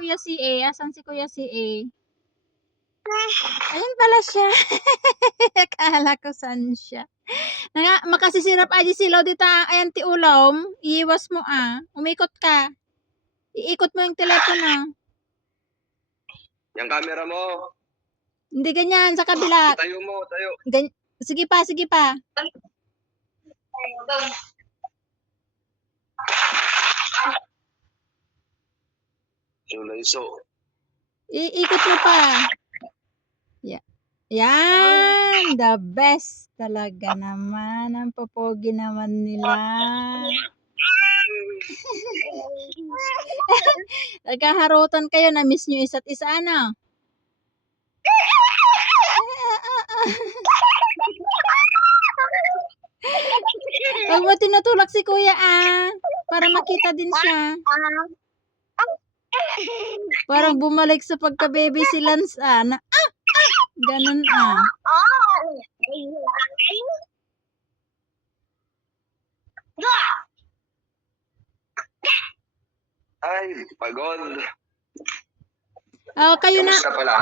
Kuya CA. Asan si Kuya CA? Ayun pala siya. Akala ko saan siya. Makasisirap aja silaw dito ayan ti ulom. Iiwas mo Umikot ka. Iikot mo yung telepono. Yung camera mo. Hindi ganyan, sa kabila. Tayo mo, tayo. Sige pa, sige pa. Sulayso. Iikot mo pa. Yan, the best talaga naman. Ang popogi naman nila. Nagkaharutan kayo, na-miss nyo isa't isa, ano? Huwag mo tinutulak si kuya, para makita din siya. Parang bumalik sa pagka-baby si Lance, ganun, Ay, pagod. Kayo na. Kamusta pala?